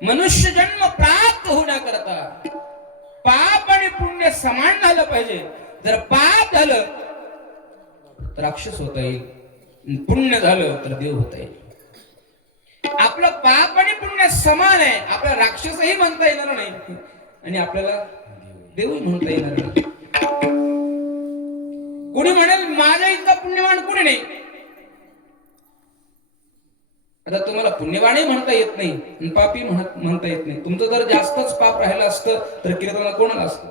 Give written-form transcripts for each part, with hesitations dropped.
मनुष्य जन्म प्राप्त होण्याकरता पाप आणि पुण्य समान झालं पाहिजे. जर पाप झालं तर राक्षस होता येईल, पुण्य झालं तर देव होता येईल. आपलं पाप आणि पुण्य समान आहे. आपला राक्षसही म्हणता येणार नाही आणि आपल्याला देवही म्हणता येणार नाही. कोणी म्हणेल माझ्या इतका पुण्यवान कोणी नाही. आता तुम्हाला पुण्यवानही म्हणता येत नाही आणि पापी म्हणता येत नाही. तुमचं जर जास्तच पाप राहिलं असतं तर कीर्तन कोणाला असतं,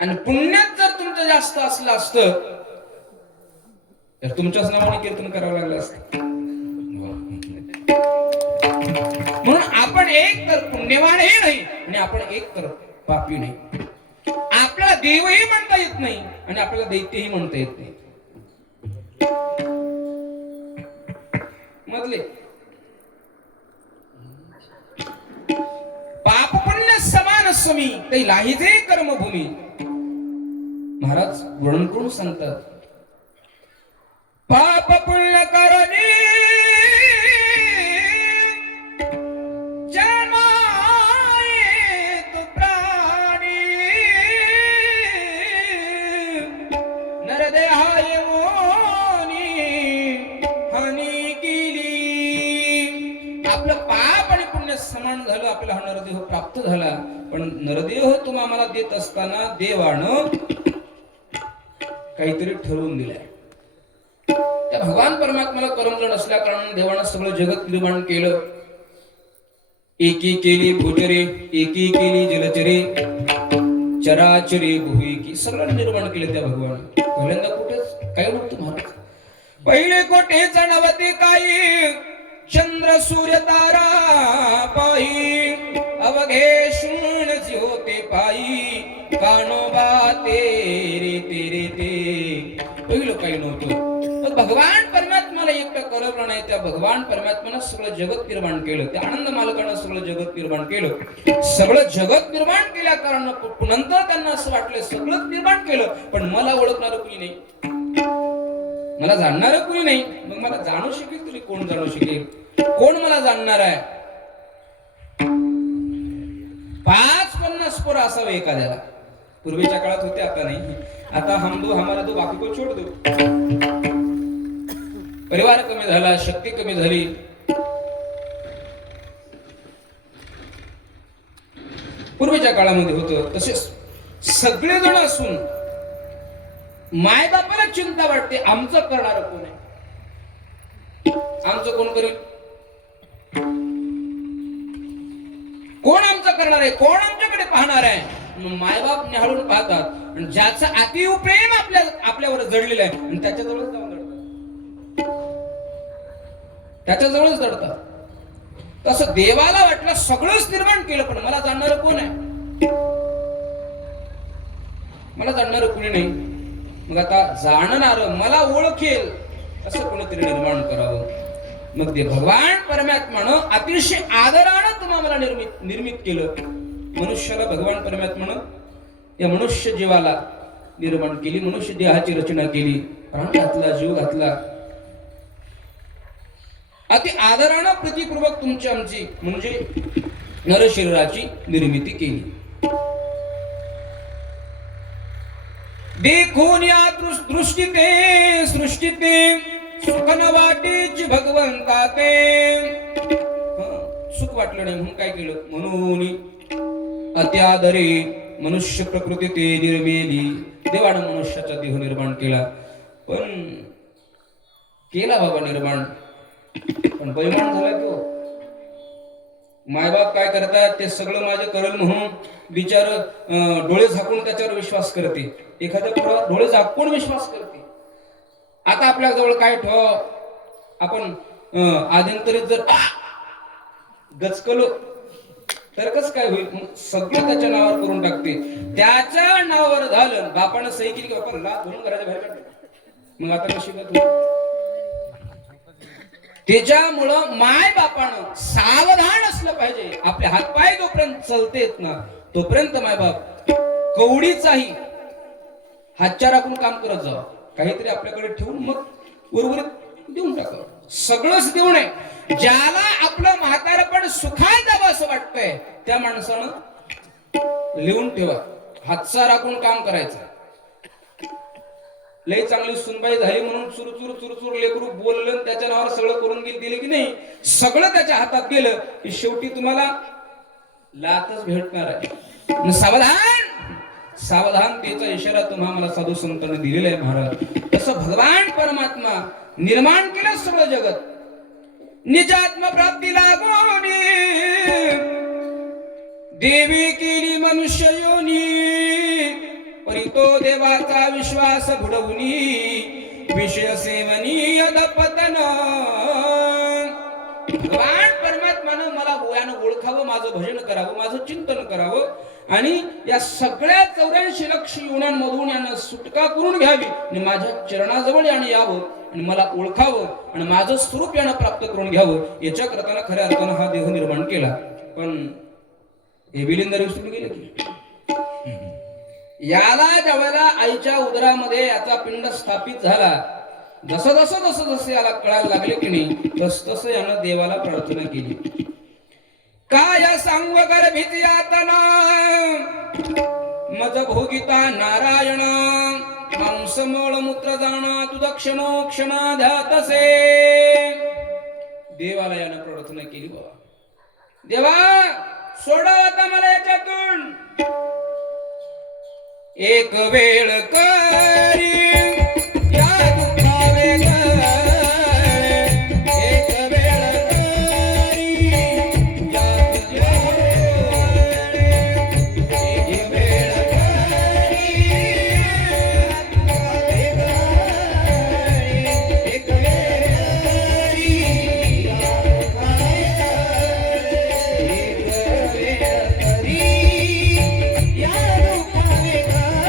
आणि पुण्यात जर तुमचं जास्त असलं असतं तर तुमच्याच नावाने कीर्तन करावं लागलं असतं. म्हणून आपण एक तर पुण्यवानही नाही आणि आपण एक तर पापी नाही. आपल्याला देवही म्हणता येत नाही आणि आपल्याला दैत्यही म्हणता येत नाही. मधले पाप पुण्य समान समी ते लाहिजे कर्मभूमी. महाराज वर्णन करून सांगतात, पाप पुण्य करणे समान झालं. आपला हा नरदेह प्राप्त झाला, पण नरदेह तुम्ही आम्हाला देत असताना देवानं काहीतरी ठरवून दिलंय. त्या भगवान परमात्म्याला करमलं नसल्या कारणाने देवानं सगळं जगत निर्माण केलं. एकी केली भूचरे, एकी केली जलचरे, चराचरे भुईकी, सगळं निर्माण केलं त्या भगवान. पहिल्यांदा कुठेच काही नव्हतं महाराज. पहिले कोठेच नव्हते काही, चंद्र सूर्य तारा पायी, अवघे शून्य होते पायी, कानोबा तेरे तेरे ते. पहिलं काही नव्हतं. भगवान परमात्म्याला एकटं करवलं नाही. त्या भगवान परमात्म्यानं सगळं जगत निर्माण केलं. त्या आनंद मालकानं सगळं जगत निर्माण केलं. सगळं जगत निर्माण केल्या कारणानं नंतर त्यांना असं वाटलं सगळं निर्माण केलं पण मला ओळखणार कुणी नाही, मला जाणणार कुणी नाही. मग मला जाणू शकेल तरी कोण जाणू शकेल, कोण मला जाणणार आहे. 5-50 पोरं असावं एखाद्याला. पूर्वीच्या काळात होते, आता नाही. आता हम दो हमारा दो बाकी को छोड़ दो. परिवार कमी झाला, शक्ती कमी झाली. पूर्वीच्या काळामध्ये होतं तसेच सगळे जण असून माय बापाला चिंता वाटते आमचं करणार कोण आहे, आमचं कोण करेल, कोण आमचं करणार आहे, कोण आमच्याकडे पाहणार आहे. मायबाप निहाळून पाहतात आणि ज्याचं अतिव प्रेम आपल्यावर जडलेलं आहे आणि त्याच्याजवळच जाऊन दडतात, त्याच्याजवळच दडतात. तसं देवाला वाटलं सगळंच निर्माण केलं पण मला जाणणार कोण आहे, मला जाणणार कोणी नाही. मग आता जाणणार मला ओळखेल असं कोणीतरी निर्माण करावं. मग ते भगवान परमात्म्यानं अतिशय आदरानं तुम्हाला निर्मित केलं. मनुष्याला भगवान परमात्म्यानं या मनुष्य जीवाला निर्माण केली, मनुष्य देहाची रचना केली, प्राण घातला, जीव घातला. अति आदरानं प्रीतीपूर्वक तुमची आमची म्हणजे नर शरीराची निर्मिती केली. देखून या दृष्टीते सृष्टीते सुख न वाटेची भगवंता ते. सुख वाटलं नाही म्हणून काय केलं, म्हणून अत्यादरे मनुष्य प्रकृती ते निर्मेली. देवानं मनुष्याचा देह निर्माण केला, पण केला बाबा निर्माण, पण बैमान झाला तो. मायबाप काय करतात ते सगळं माझं करेल म्हणून बिचार डोळे झाकून त्याच्यावर विश्वास करते. एखाद्या पोरावर डोळे झाकून विश्वास करते. आता आपल्या जवळ काय ठेव, आपण आद्यंतरीत जर गचकलो तर कसं काय होईल, सगळं त्याच्या नावावर करून टाकते. त्याच्या नावावर झालं, बापानं सही केली की बापा लाथ धरून घराच्या बाहेर काढते. मग आता कशी करतो, त्याच्यामुळं माय बापानं सावधान असलं पाहिजे. आपले हातपाय जोपर्यंत चलतेत ना तोपर्यंत मायबाप कवडीचाही हातच्या राखून काम करत जावं. काहीतरी आपल्याकडे ठेवून मग उर्वरित देऊन टाकावं. सगळंच देऊ नये. ज्याला आपलं म्हातारपण सुखात जावं असं वाटतंय त्या माणसानं लिहून ठेवा, हातचा राखून काम करायचं. लई चांगली सुनबाई झाली म्हणून चुरचुर चुरचुर लेकरू बोललं त्याच्या नावावर सगळं करून दिले की नाही, सगळं त्याच्या हातात गेलं की शेवटी तुम्हाला लातच भेटणार आहे. सावधान सावधानतेचा इशारा तुम्हा मला साधू संतांनी दिलेला आहे महाराज. तसं भगवान परमात्मा निर्माण केलं सगळं जगत, निजात्म प्राप्ती लागून देवी केली मनुष्य योनी, परितो देवाचा विश्वास घडवूनी विषय सेवनी अधपतन. भगवान परमात्मानं मला गोयानं ओळखावं, माझं भजन करावं, माझं चिंतन करावं आणि या सगळ्या 84 लक्ष योनांमधून यांना सुटका करून घ्यावी आणि माझ्या चरणाजवळ यानं यावं आणि मला ओळखावं आणि माझं स्वरूप यानं प्राप्त करून घ्यावं. याच्या करताना खऱ्या अर्थानं हा देह निर्माण केला. पण हे विलिंदर विसरून गेले की याला ज्यावेळेला आईच्या उदरामध्ये याचा पिंड स्थापित झाला, जसं जसं जसं जसं याला कळायला लागले की नाही, तस तसं यानं देवाला प्रार्थना केली. काय सांग गर्भित यातना मज भोगिता नारायण, मांस मळ मूत्र जाणा तुझा क्षणो क्षणा ध्यातसे. देवाला यानं प्रार्थना केली, बाबा देवा सोडा आता मला याच्यातून, एक वेळ करी या दुःखावे गळे, एक वेळ करी या दुःखावे, एक वेळ करी या दुःखावे गळे, एक वेळ करी या दुःखावे गळे, एक वेळ करी या दुःखावे गळे.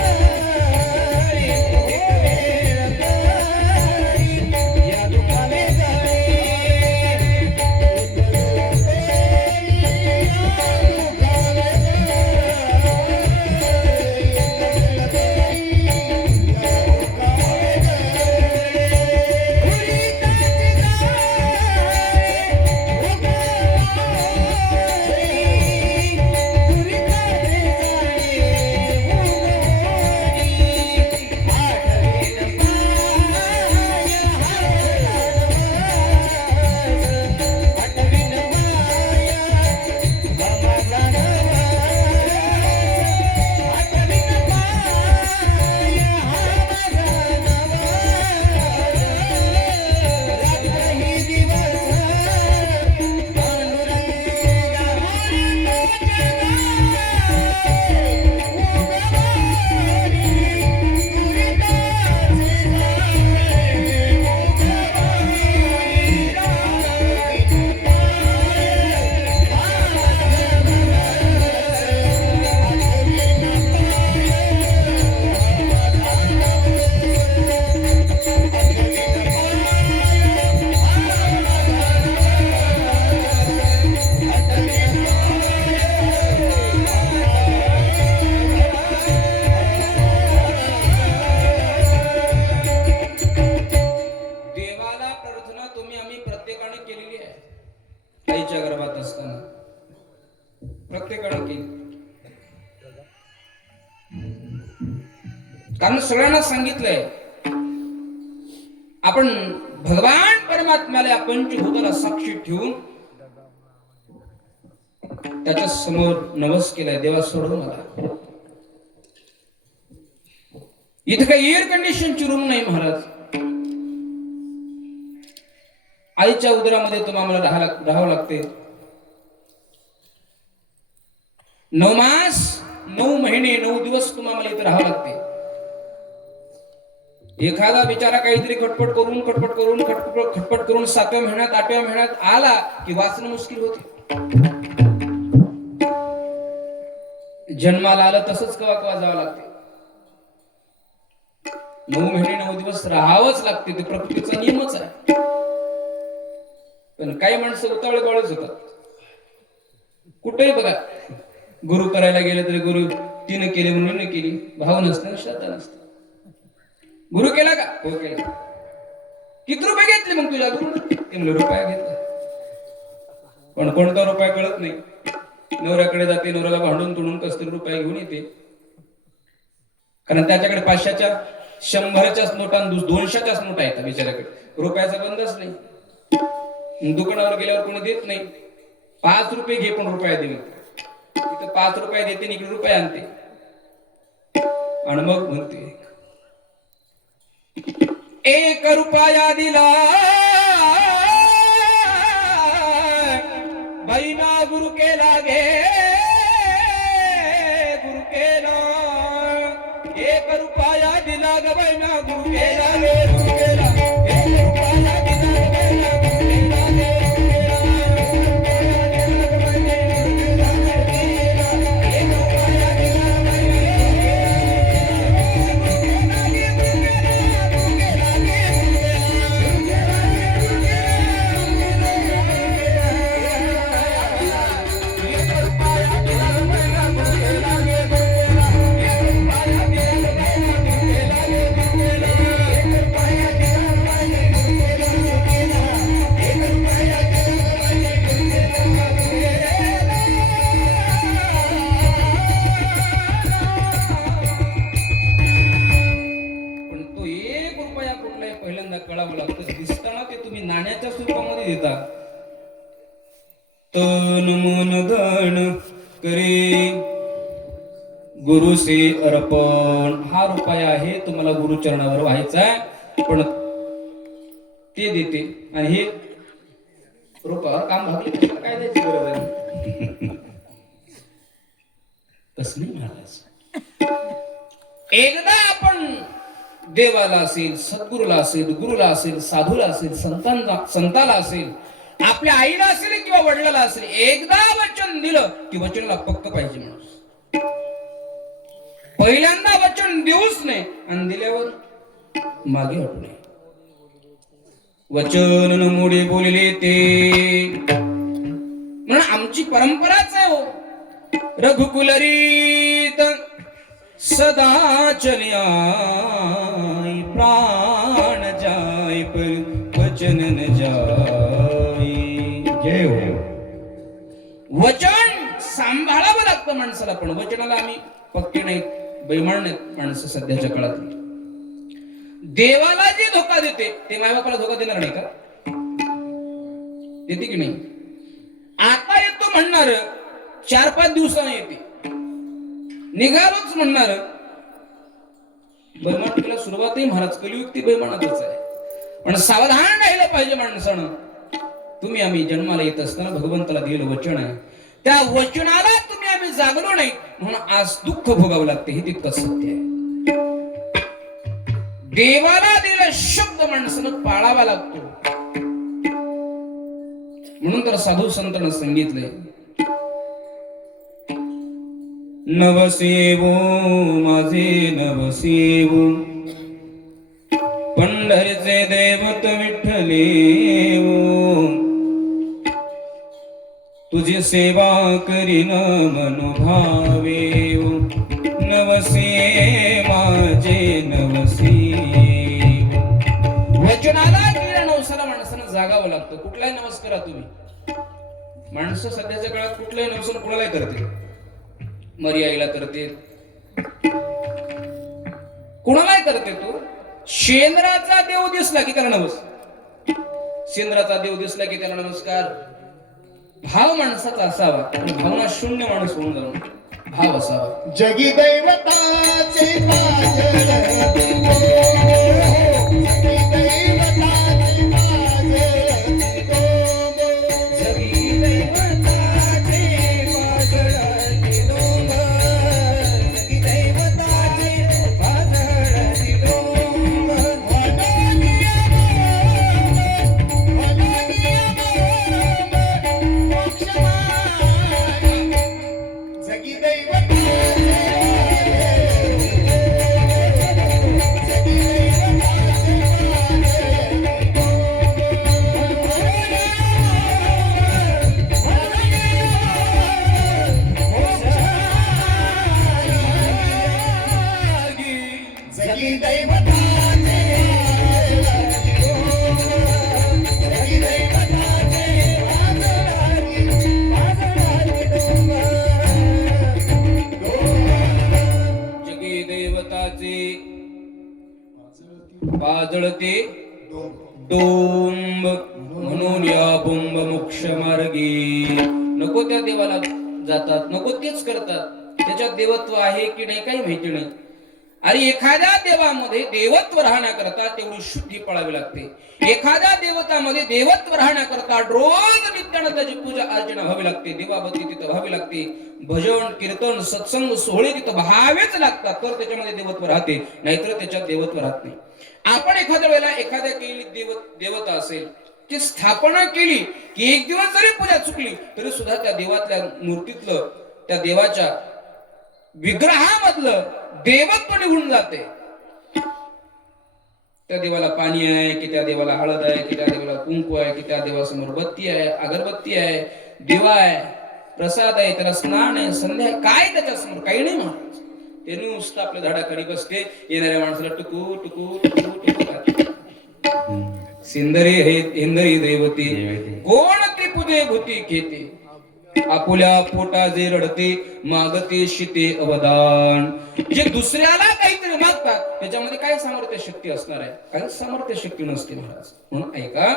कारण सगळ्यांना सांगितलंय आपण भगवान परमात्म्याला पंचभूताला साक्षी ठेवून त्याच्या समोर नवस केलाय, देवा सोडव मला. इथं काही एअर कंडिशनची रूम नाही महाराज. आईच्या उदरामध्ये तुम्हाला राहावं लागते. 9 मास 9 महिने 9 दिवस तुम्हाला इथं राहावं लागते. एखादा बिचारा काहीतरी खटपट करून 7व्या महिन्यात 8व्या महिन्यात आला की वाचणं मुश्किल होते. जन्माला आलं तसंच कवा जावं लागते. 9 महिने 9 दिवस राहावंच लागते, ते प्रकृतीचा नियमच आहे. पण काही माणसं उतावळे बाळच होतात. कुठेही बघा, गुरु करायला गेले तरी गुरु तिने केले म्हणून केली, भाव नसते, श्रद्धा नसते. गुरु केला का? हो केला. किती रुपये घेतले मग तुझ्याकडून? ते म्हणले रुपया घेतला. पण कोणता रुपया कळत नाही. नवऱ्याकडे जाते, नवऱ्याला भांडून तुडून कसतरी रुपया घेऊन येते. कारण त्याच्याकडे 500च्या 100च्याच नोटा 200च्याच नोटा आहेत बिचाऱ्याकडे. रुपयाचा बंदच नाही. दुकानावर गेल्यावर कोणी देत नाही. 5 रुपये घे पण रुपया दे. इथं 5 रुपये देते आणि इकडे रुपये आणते आणि मग म्हणते 1 रुपया दिला बाईना गुरु केला गे गुरु केला. 1 रुपया दिला ग बाईना गुरु केला गे गुरु केला. 1 रुपया दिला ग बाईना गुरु केला गे तन मन धन करे गुरु से अर्पण. हा रुपया आहे तुम्हाला गुरुचरणावर व्हायचा पण ते देते आणि हे रुपयावर काम भागले काय द्यायची गरज आहे. तसं नाही महाराज. एकदा आपण देवाला असेल, सद्गुरूला असेल, गुरुला असेल, साधूला असेल, संताला असेल, आपल्या आईला असेल किंवा वडिलाला असेल, एकदा वचन दिलं की वचनाला पक्क पाहिजे माणूस. पहिल्यांदा वचन देऊच नाही आणि दिल्यावर मागे हटू नये. वचन न मोडे बोलले ते म्हणून आमची परंपराच आहे हो. रघुकुलरीत सदा चलिया प्राण जाय पर वचन न जाय. जय हो. वचन सांभाळावं लागतं माणसाला पण वचनाला आम्ही पक्के नाहीत, बैमान नाहीत माणसं सध्याच्या काळात. देवाला जे धोका देते ते मायबापाला धोका देणार नाही का? देते की नाही? आता येतो म्हणणार 4-5 दिवसांनी येते, निघालोच म्हणणार. बैमानकीला सुरुवातही महाराज कलियुक्ती बैमानातच आहे. पण सावधान राहिलं पाहिजे माणसानं. तुम्ही आम्ही जन्माला येत असताना भगवंताला दिलेलं वचन आहे, त्या वचनाला तुम्ही आम्ही जागलो नाही म्हणून आज दुःख भोगावं लागते. हे तितकं सत्य आहे. देवाला दिलेला शब्द माणसानं पाळावा लागतो. म्हणून तर साधू संतांना सांगितलंय नवसेवो माझे नवसेवो पंढरीचे दैवत विठ्ठलेवो तुझी सेवा करीन मनोभावेवो नवसे माझे नवसेवो. वचनाला गेल्या नवसाला माणसानं जागावं लागतं. कुठलाही नवस करा तुम्ही. माणसं सध्याच्या काळात कुठलाही नवस कुणालाही करते. मर्याईला करते, कुणालाही करते. तू शेंद्राचा देव दिसला की त्याला नमस्कार, शेंद्राचा देव दिसला की त्याला नमस्कार. भाव माणसाचा असावा आणि भावना शून्य माणूस होऊन जाऊन भाव असावा. जगी दैवताचे हा जळते डोंब म्हणून या बोंब मोक्ष मार्गी. नको त्या देवाला जातात, नको तेच करतात. त्याच्यात देवत्व आहे की नाही काही माहिती नाही. आणि एखाद्या देवामध्ये देवत्व राहण्याकरता तेवढी शुद्धी पाळावी लागते. एखाद्या देवतामध्ये देवत्व राहण्याकरता रोज नित्यानं त्याची पूजा अर्चना व्हावी लागते. देवाभक्ती तिथं व्हावी लागते. भजन कीर्तन सत्संग सोहळे तिथं व्हावेच लागतात, तर त्याच्यामध्ये देवत्व राहते, नाहीतर त्याच्यात देवत्व राहत नाही. आपण एखाद्या वेळेला एखाद्या केली देवता असेल ती स्थापना केली की एक दिवस जरी पूजा चुकली तरी सुद्धा त्या देवातल्या मूर्तीतलं त्या देवाच्या विग्रहामधलं देवत्व निघून जाते. त्या देवाला पाणी आहे की त्या देवाला हळद आहे की त्या देवाला कुंकू आहे की त्या देवासमोर बत्ती आहे, अगरबत्ती आहे, दिवा आहे, प्रसाद आहे, त्याला स्नान आहे, संध्या आहे, काय त्याच्यासमोर काही नाही महाराज. ते नुसतं आपल्या झाडाखाली बसते, येणाऱ्या माणसाला टुकू टुकू टुकू टुकू. सिंदरी हे इंदरी देवती कोण ती पुजे भूती घेते, आपुल्या पोटा जे रडते मागते शिते अवदान. जे दुसऱ्याला काहीतरी मागतात त्याच्यामध्ये काय सामर्थ्य शक्ती असणार आहे? काही सामर्थ्य शक्ती नसते महाराज. म्हणून ऐका,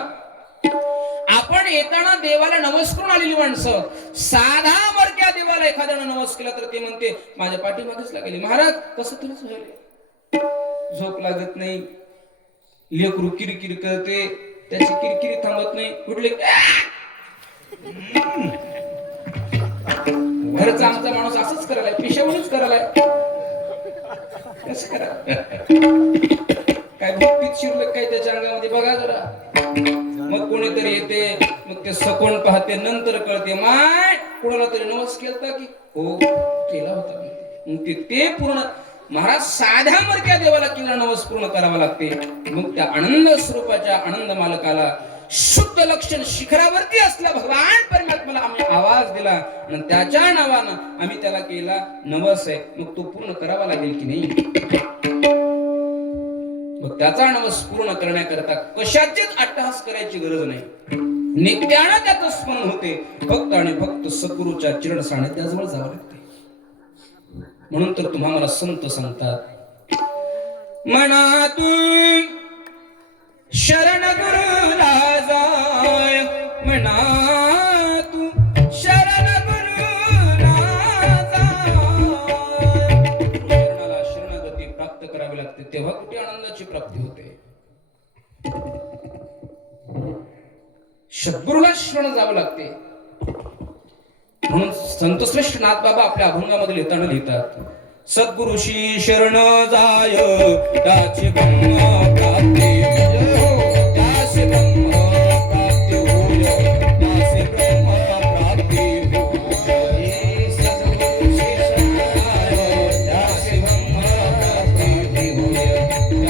आपण येताना देवाला नमस्कारून आलेली माणसं, साधा मरक्या देवाला एखाद्यानं नमस्कार केला तर ते म्हणते माझ्या पाठीमागेच लागेल. महाराज कसं तरीच व्हायला, झोप लागत नाही, लेकरू किरकिर करते, त्याची किरकिरी थांबत नाही, कुठले घरचा आमचा माणूस असंच करायलाय, पिशावूनच करायलाय. कसं करा काय भक्तीत शिरलं काय त्याच्या अंगामध्ये बघा जरा. मग कोणीतरी येते, मग ते सकोण पाहते, नंतर कळते माय कोणाला तरी नमस्कार केलता की हो केला होता. मग ते पूर्ण महाराज साध्या मरक्या देवाला केला नवस पूर्ण करावा लागते. मग त्या आनंद स्वरूपाच्या आनंद मालकाला शुद्ध लक्षण शिखरावरती असला भगवान परमात्म्याला आम्ही आवाज दिला आणि त्याच्या नावानं आम्ही त्याला केला नवस आहे, मग तो पूर्ण करावा लागेल की नाही. मग त्याचा नवस पूर्ण करण्याकरता कशाचीच अट्टहास करायची गरज नाही. नित्यानं त्याचं स्मरण होते. फक्त आणि फक्त सद्गुरूच्या चरण सानिध्याजवळ जावं लागते. म्हणून तर तुम्हा मला संत सांगतात, मनातून शरण गुरुला जाय, मनातून शरण गुरुला जाय. शरणाला शरणागती प्राप्त करावी लागते, तेव्हा कुठे आनंदाची प्राप्ती होते. सद्गुरूला शरण जावं लागते. म्हणून संतश्रेष्ठ नाथबाबा आपल्या अभंगामध्ये लिहिताना लिहितात, सद्गुरुशी शरण जाय त्याची ब्रह्म प्राप्ती हो, त्याची ब्रह्म प्राप्ती होय, त्याची ब्रह्म प्राप्ती होय. सद्गुरुशी शरण जाय त्याची ब्रह्म प्राप्ती होय,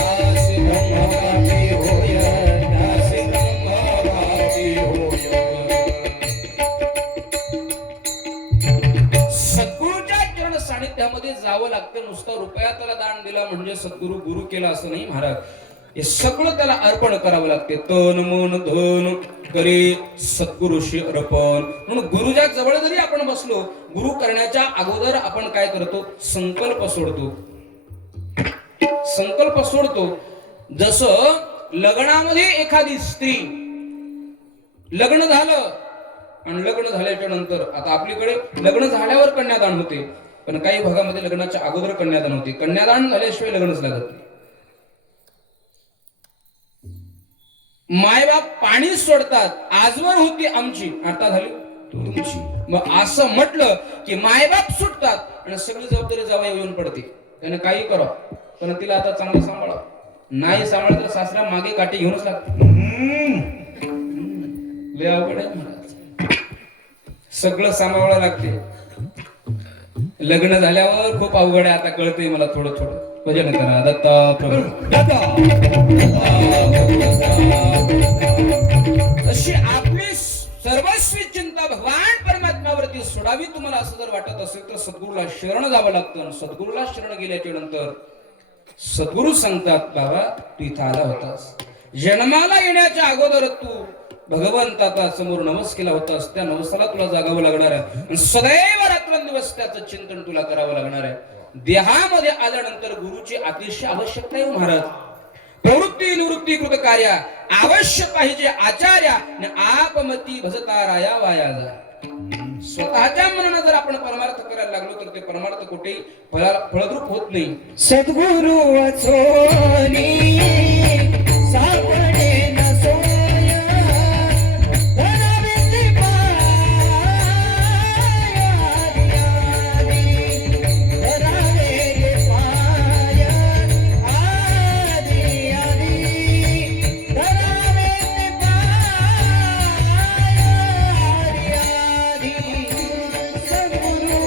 त्याची ब्रह्म प्राप्ती होय, त्याची ब्रह्म प्राप्ती होय. सद्गुरूच्या चरण सानिध्यामध्ये जावं लागतं. नुसतं रुपया त्याला दान दिला म्हणजे सद्गुरू गुरु केला असं नाही महाराज. हे सगळं त्याला अर्पण करावं लागते. तन मन धन करे सद्गुरूशी अर्पण. म्हणून गुरुच्या जवळ जरी आपण बसलो, गुरु करण्याच्या अगोदर आपण काय करतो? संकल्प सोडतो. संकल्प सोडतो. जसं लग्नामध्ये एखादी स्त्री, लग्न झालं आणि लग्न झाल्याच्या नंतर, आता आपल्याकडे लग्न झाल्यावर कन्यादान होते, पण काही भागामध्ये लग्नाच्या अगोदर कन्यादान होते. कन्यादान झाल्याशिवाय लग्नच लागत नाही. मायबाप पाणी सोडतात, आजवर होती आमची, आता झाली तुमची. मग असं म्हटलं की मायबाप सुटतात आणि सगळी जबाबदारी जावई येऊन पडते. त्याने काही करा, पण तिला आता चांगलं सांभाळा. नाही सांभाळ तर सासरा मागे काठी घेऊनच लागते. लय अवघड आहे महाराज, सगळं सांभाळावं लागते. लग्न झाल्यावर खूप अवघड आहे. आता कळतंय मला थोडं थोडं. भजन करा दत्ता प्रभू दत्ता. अशी आपली सर्वस्वी चिंता भगवान परमात्म्यावरती सोडावी. तुम्हाला असं जर वाटत असेल तर सद्गुरूला शरण जावं लागतं. सद्गुरूला शरण गेल्याच्या नंतर सद्गुरू सांगतात, बाबा तू इथं आला होतास, जन्माला येण्याच्या अगोदर तू भगवंताचा समोर नवस केला होतास, त्या नवसाला तुला जागावं लागणार आहे. सदैव रात्रंदिवस त्याचं चिंतन तुला करावं लागणार आहे. देहामध्ये आल्यानंतर गुरुची अतिशय आवश्यकता आहे महाराज. प्रवृत्ती निवृत्ती कृत कार्या अवश्य पाहिजे आचार्या न आपमती भजता राया वाया जा. स्वतःच्या मनानं जर आपण परमार्थ करायला लागलो तर ते परमार्थ कुठेही फलद्रूप होत नाही. सद्गुरु वाचोनी सापडे न सोया धरावेते पाया धरावेते पाया आदि आदि धरावेते पाया आदि सद्गुरु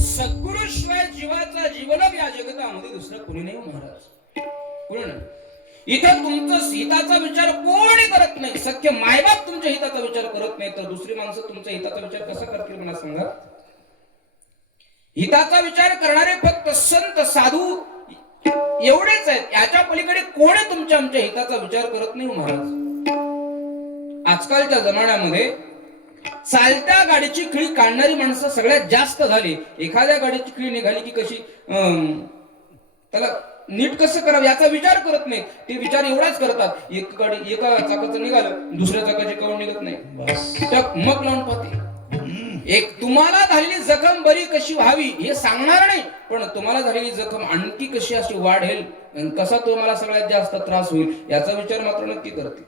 सद्गुरुशिवाय जीवाचा जीवलग या जगतामध्ये दुसरं कोणी नाही हो महाराज, कोणी नाही. इथं तुमचं हिताचा विचार कोणी करत नाही. सख्य मायबाप तुमच्या हिताचा विचार करत नाही तर दुसरी माणसं तुमच्या हिताचा विचार कसा करतील मला सांगा. हिताचा विचार करणारे फक्त संत साधू एवढेच आहेत. याच्या पलीकडे कोणी तुमच्या आमच्या हिताचा विचार करत नाही हो महाराज. आजकालच्या जमान्यामध्ये चालत्या गाडीची खिळी काढणारी माणसं सगळ्यात जास्त झाली. एखाद्या गाडीची खिळी निघाली की कशी त्याला नीट कसं करावं याचा विचार करत नाही. ते विचार एवढाच करतात, एक गाडी एका चाकाचं निघालं दुसऱ्या चाकाचे काऊन निघत नाही टक मग लावून पाहते. एक तुम्हाला झालेली जखम बरी कशी व्हावी हे सांगणार नाही, पण तुम्हाला झालेली जखम आणखी कशी अशी वाढेल, कसा तुम्हाला सगळ्यात जास्त त्रास होईल याचा विचार मात्र नक्की करते.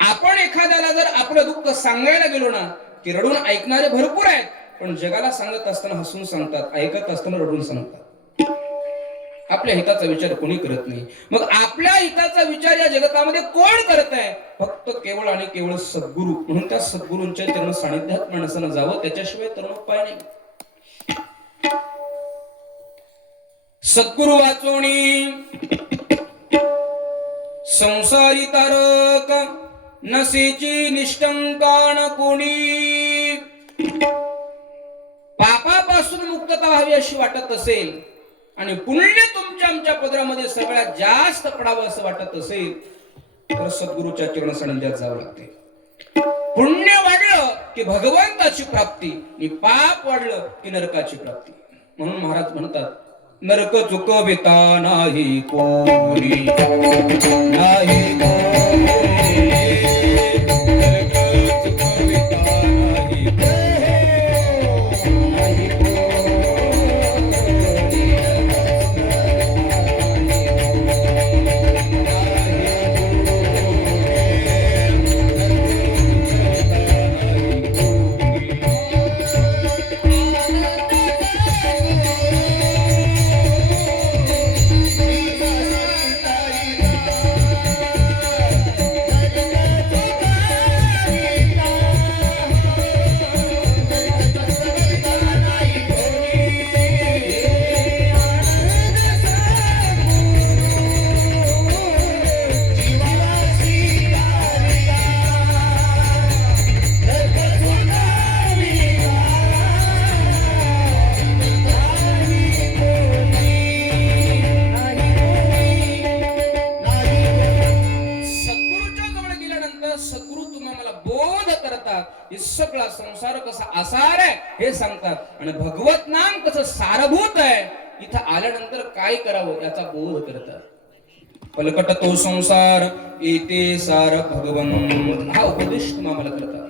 आपण एखाद्याला जर आपलं दुःख सांगायला गेलो ना की रडून ऐकणारे भरपूर आहेत, पण जगाला सांगत असताना हसून सांगतात, ऐकत असताना रडून सांगतात. आपल्या हिताचा विचार कोणी करत नाही. मग आपल्या हिताचा विचार या जगतामध्ये कोण करत आहे? फक्त केवळ आणि केवळ सद्गुरू. म्हणून त्या सद्गुरूंच्या चरण सानिध्यात माणसानं जावं, त्याच्याशिवाय तरुण उपाय नाही. सद्गुरु वाचोणी संसारी तारक नसेची निष्ठंकान कोणी. पापापासून मुक्तता व्हावी अशी वाटत असेल आणि पुण्य तुमच्या आमच्या पदरामध्ये सगळ्यात जास्त पडावं असं वाटत असेल तर सद्गुरूच्या चरण सानिध्यात जावं लागते. पुण्य वाढलं की भगवंताची प्राप्ती आणि पाप वाढलं की नरकाची प्राप्ती. म्हणून महाराज म्हणतात, नरक चुकविता नाही कोणी, नाही सगळा संसार कसा आसार आहे हे सांगतात आणि भगवत नाम कसं सारभूत आहे इथं आल्यानंतर काय करावं याचा बोध करतात. पलकट तो संसार येते सार भगवन हा उपदेश तुम्हाला करतात.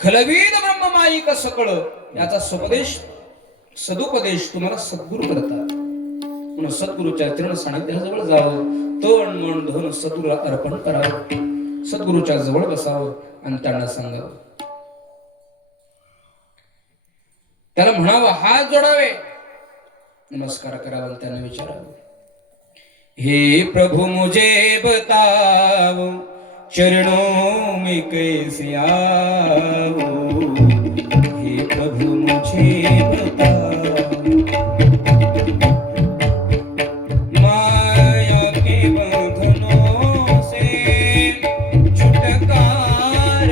खलवीद ब्रह्ममायिक सकळ याचा सदुपदेश तुम्हाला सद्गुरू करतात. म्हणून सद्गुरूच्या चरण सानिध्याजवळ जावं, तन मन धन सद्गुरूला अर्पण करावं, सद्गुरूच्या जवळ बसावं आणि त्यांना सांगावं, त्याला म्हणावं, हात जोडावे, नमस्कार करावा आणि त्यांना विचारावं, हे प्रभु मुझे बताओ चरणों में कैसे आओ, हे प्रभु मुझे बताओ माया के बंधनों से छुटकार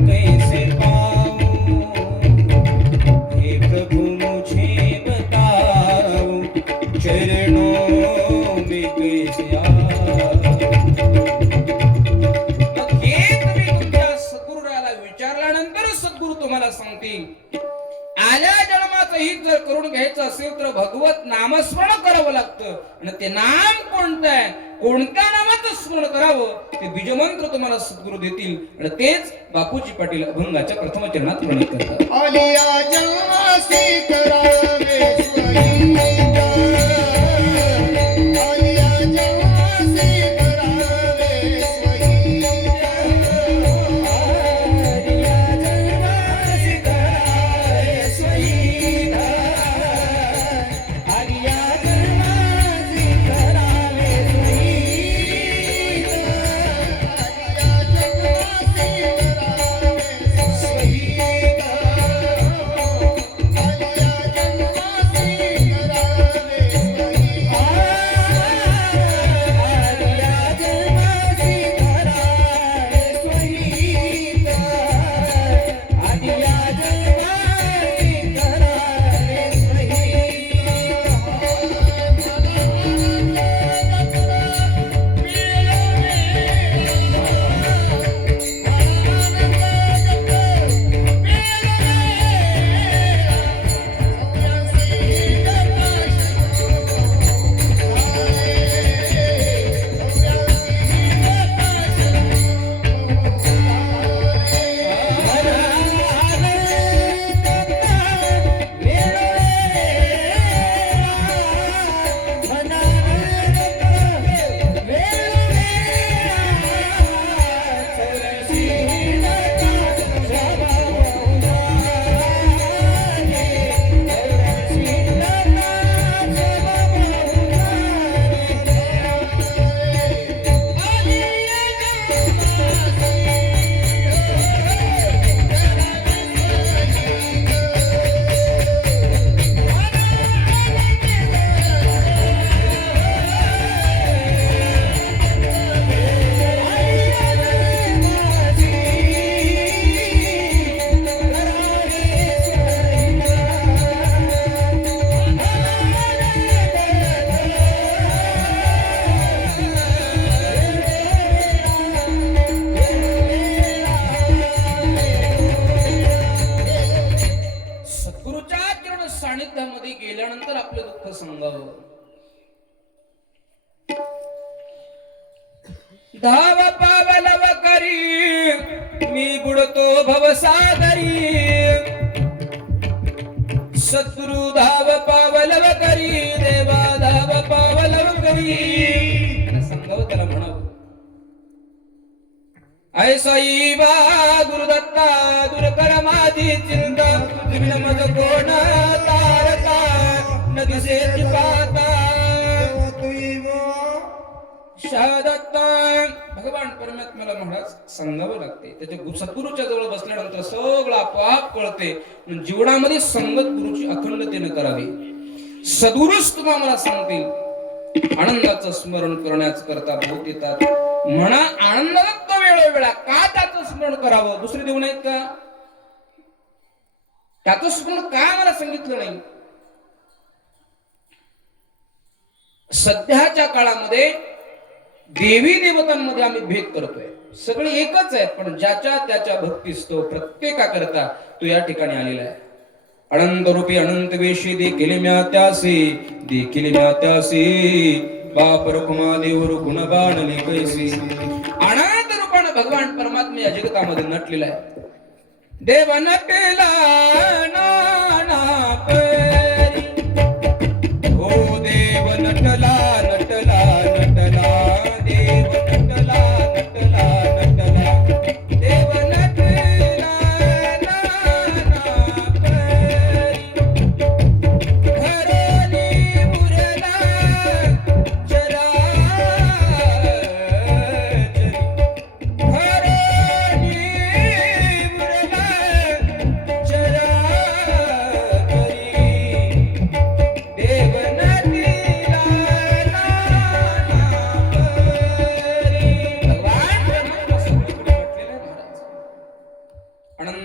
कैसे पाऊं, हे प्रभु मुझे बताओ चरणों में कैसे आओ. विचारल्यानंतर सद्गुरू तुम्हाला सांगतील. आल्या जन्माचं हित जर करून घ्यायचं असेल तर भगवत नामस्मरण करावं लागतं. आणि ते नाम कोणतं आहे, कोणत्या नामाचं स्मरण करावं ते बीजमंत्र तुम्हाला सद्गुरू देतील. आणि तेच बापूजी पाटील अभंगाच्या प्रथम चरणात वर्णन करतात. आलिया जन्मासी करावे स्वहिता, आलिया जन्मासी करावे स्वहिता, आलिया जन्मासी करावे स्वहिता, आलिया जन्मासी करावे स्वहिता, सानिध्यामध्ये गेल्यानंतर आपलं दुःख सांगावं. धाव पावलव करी मी बुडतो भवसागरी, सद्गुरु धाव पावलव करी, देवा धाव पावलव करी. सांगावं, त्याला म्हणावं, ऐसाई बा गुरुदत्ता दुर्कर माझी चिंता, तुझी मज कोण तारता न दिसेची पाता. शहादत्त भगवान परमात्म्याला महाराज सांगावं लागते. त्याच्या सद्गुरूच्या जवळ बसल्यानंतर सगळं आपोआप कळते. जीवनामध्ये संगत गुरुची अखंडतेने करावी. सद्गुरूच तुम्हाला सांगतील. आनंदाचं स्मरण करण्याच करता बहुत येतात. म्हणा आनंदात वेळोवेळा का त्याचं स्मरण करावं, दुसरे देऊ नाहीत का? त्याचं स्मरण का मला सांगितलं नाही? सध्याच्या काळामध्ये देवी देवतांमध्ये आम्ही भेद करतोय. सगळे एकच आहेत, पण ज्याच्या त्याच्या भक्तीस तो प्रत्येकाकरता तो या ठिकाणी आलेला आहे. अनंत रूपी अनंत वेशी देखील म्या त्यासी बाप रुक्मा देव रुकुण बाणली कैसी. अनंत रूपाने भगवान परमात्मा या जगतामध्ये नटलेला आहे. देव नटला ना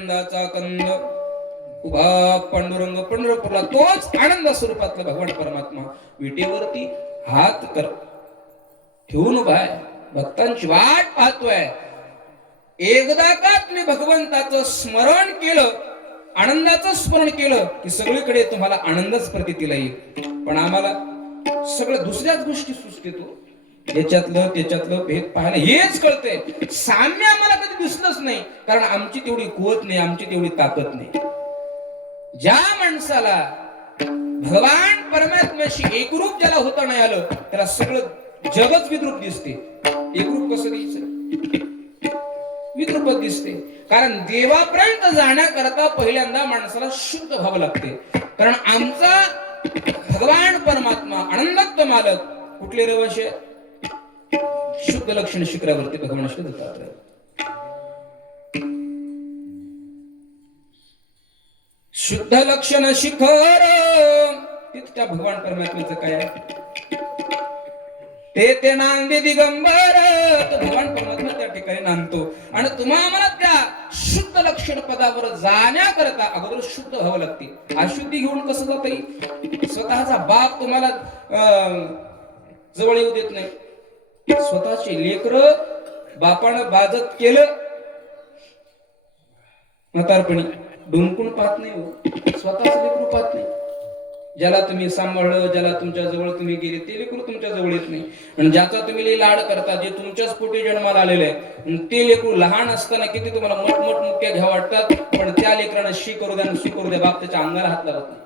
आनंदाचा कंद उभा पांडुरंग पंढरपूरला, तोच आनंद स्वरूपातला भगवान परमात्मा विटेवरती हात कर ठेवून उभा आहे, भक्तांची वाट पाहतोय. एकदा का तुम्ही भगवंताचं स्मरण केलं, आनंदाचं स्मरण केलं की सगळीकडे तुम्हाला आनंदच प्रतीला येईल. पण आम्हाला सगळं दुसऱ्याच गोष्टी सुचतो, याच्यातलं त्याच्यातलं भेद पाहायला हेच कळतंय. साम्य आम्हाला कधी दिसलंच नाही, कारण आमची तेवढी कुवत नाही, आमची तेवढी ताकद नाही. ज्या माणसाला भगवान परमात्म्याशी एकरूप ज्याला होता नाही आलं, त्याला सगळं जगच विद्रूप दिसते. एकरूप कसं दिसत? विद्रूपच दिसते. कारण देवापर्यंत जाण्याकरता पहिल्यांदा माणसाला शुद्ध व्हावं लागते. कारण आमचा भगवान परमात्मा आनंदात्म मालक कुठले रहिवाशी? शुद्ध लक्षण शिखरावरती भगवान श्री दत्तात्रय. शुद्ध लक्षण शिखर तिथे त्या भगवान परमात्म्याचं काय आहे? ते नांदे दिगंबर, तो भगवान परमात्मा त्या ठिकाणी नांदतो. आणि तुम्हाला त्या शुद्ध लक्षण पदावर जाण्याकरता अगोदर शुद्ध व्हावं लागते. अशुद्धी घेऊन कसं जाता येईल? स्वतःचा बाप तुम्हाला जवळ येऊ देत नाही. स्वतःचे लेकर बापानं बाजत केलं, म्हातारपणी डुंकून पाहत नाही हो, स्वतःच लेकरू पाहत नाही. ज्याला तुम्ही सांभाळलं, ज्याला तुमच्या जवळ तुम्ही गेले, ते लेकरू तुमच्या जवळ येत नाही. आणि ज्याचा तुम्ही लाड करता, जे तुमच्याच पोटी जन्माला आलेले आहे, ते लेकरू लहान असताना किती तुम्हाला मोठमोठ मुक्या घ्या वाटतात, पण त्या लेकरांना शी करू द्या, शी करू द्या, बाप त्याच्या अंगाला हात लावत नाही.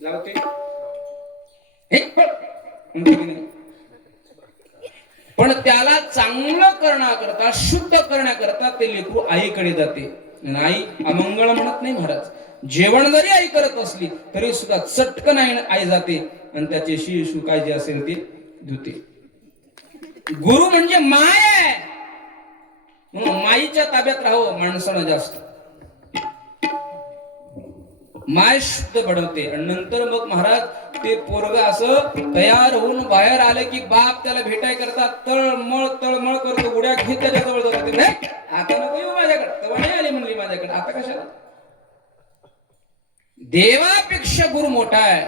लावते पण त्याला चांगलं करण्याकरता, शुद्ध करण्याकरता ते लेकरू आईकडे जाते. आई अमंगळ म्हणत नाही महाराज. जेवण जरी आई करत असली तरी सुद्धा चटकन आई जाते आणि त्याचे शिशु काय जे असेल ते धुते. गुरु म्हणजे माय आहे, म्हणून माईच्या ताब्यात राहावं माणसानं जास्त. माय शुद्ध बनवते आणि नंतर मग महाराज ते पोरग असं तयार होऊन बाहेर आलं की बाप त्याला भेटाय करता तळमळ करतो, उड्या घेत त्याच्या जवळ जाते. आता नको येऊ माझ्याकडे, तेव्हा नाही आली म्हणली माझ्याकडे, आता कशाला? देवापेक्षा गुरु मोठा आहे.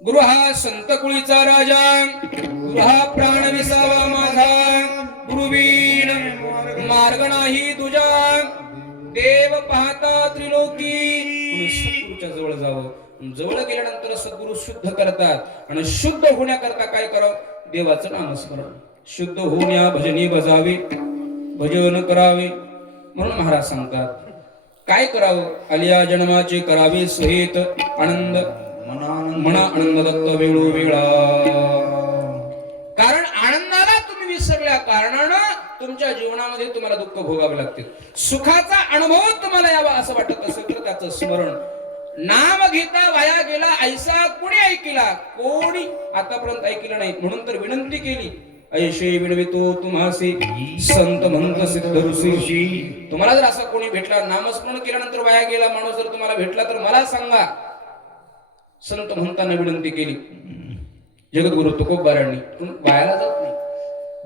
गुरु हा संत कुळीचा राजा, गुरु हा प्राण विसावा माझा, गुरुवीण मार्ग नाही तुझा, देव पाहता त्रिलोकी. सद्गुरूच्या जवळ जावं. जवळ गेल्यानंतर सद्गुरू शुद्ध करतात आणि शुद्ध होण्याकरता काय करावं? देवाचं नामस्मरण. शुद्ध होण्या भजनी बजावे, भजन करावे. म्हणून महाराज सांगतात काय करावं? आलिया जन्माचे करावे सहित आनंद, म्हणा आनंद दत्त वेळोवेळा. कारण आनंदाला तुम्ही विसरल्या कारणानं तुमच्या जीवनामध्ये तुम्हाला दुःख भोगावे लागते. सुखाचा अनुभव तुम्हाला यावा असं वाटत असेल तर त्याचं स्मरण. नाम घेता वाया गेला ऐसा कोणी ऐकिला? कोणी आतापर्यंत ऐकलं नाही. म्हणून तर विनंती केली, ऐशे विनवितो तुम्हासी संत म्हणत सिद्ध ऋषी. तुम्हाला जर असा कोणी भेटला, नामस्मरण केल्यानंतर वाया गेला माणूस जर तुम्हाला भेटला तर मला सांगा. संत म्हणताना विनंती केली जगद्गुरु तुकोबारांनी. वायाला जात नाही.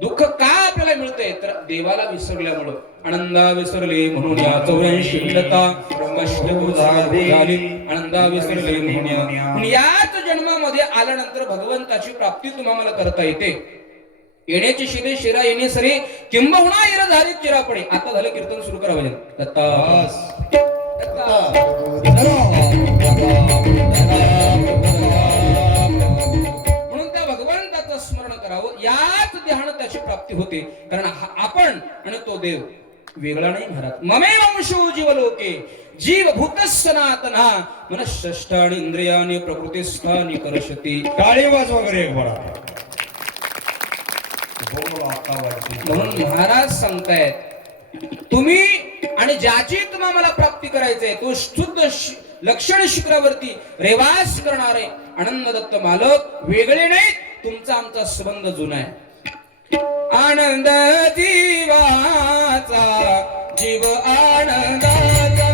दुःख का आपल्याला मिळतंय तर देवाला विसरल्यामुळं. आनंदा विसरले म्हणून या 84 मिळता कष्ट झाले. आनंदा विसरले म्हणून याच जन्मामध्ये आल्यानंतर भगवंताची प्राप्ती तुम्हाला करता येते. येण्याची शिरे शिरा येणे सरे किंबहुना येर झाली चिरा पडे. आता झालं कीर्तन सुरू करा भजन. म्हणून त्या भगवंताचं स्मरण करावं. याच ध्यान त्याची प्राप्ती होते. कारण आपण आणि तो देव वेगळा नाही महाराज. ममेव अंशो जीवलोके जीवभूत सनातना मनःष्ठानि इंद्रियानि प्रकृतिस्थानि करशति. टाळी वाजवा वगैरे एक बरा. म्हणून महाराज सांगतायत तुम्ही आणि ज्याची तुम्हाला प्राप्ती करायचंय तो शुद्ध लक्षण शिखरावरती रेवास करणारे आनंद दत्त मालक वेगळे नाही. तुमचा आमचा संबंध जुना आहे. आनंद जीवाचा जीव आनंदाचा.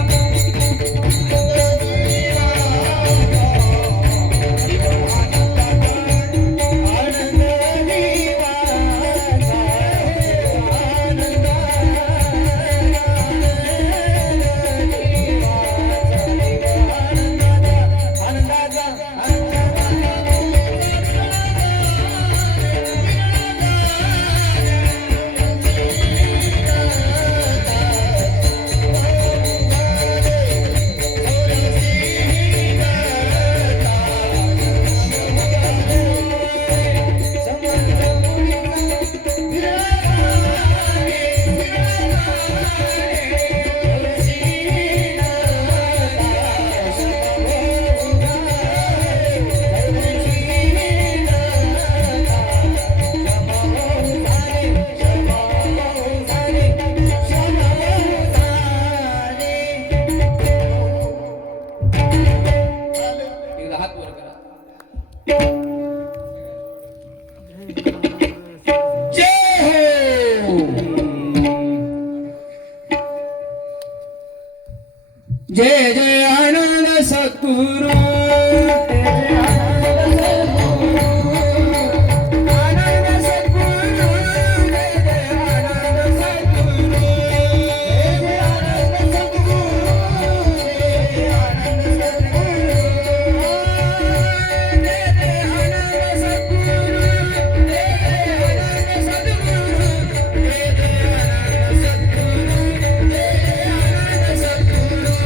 जय जय आनंद सद्गुरु आनंद सद्गुरु जय जय आनंद सद्गुरु जय जय आनंद सद्गुरु जय जय आनंद सद्गुरु जय जय आनंद सद्गुरु जय जय आनंद सद्गुरु जय जय आनंद सद्गुरु जय जय आनंद सद्गुरु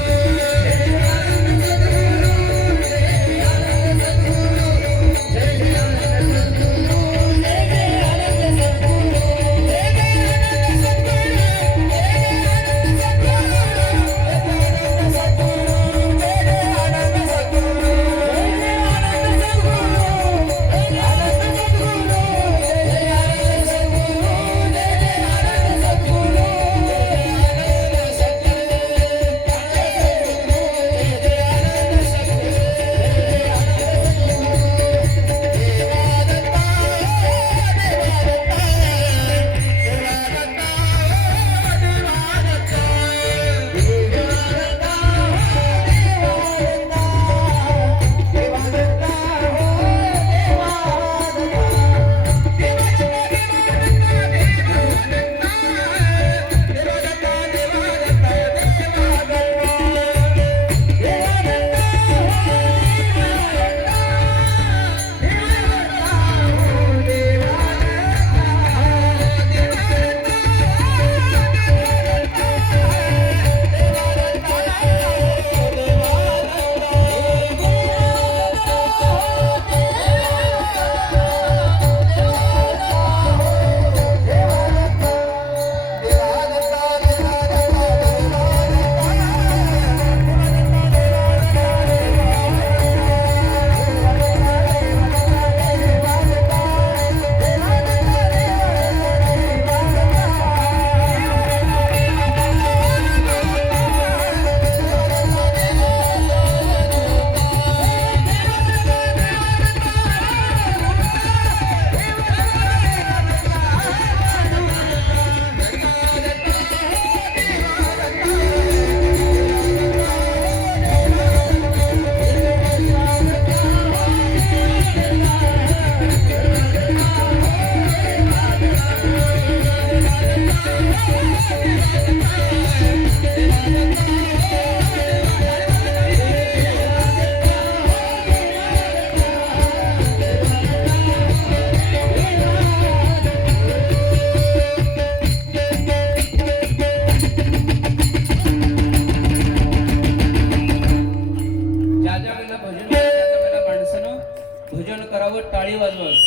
भजन करावं, टाळी वाजवावी.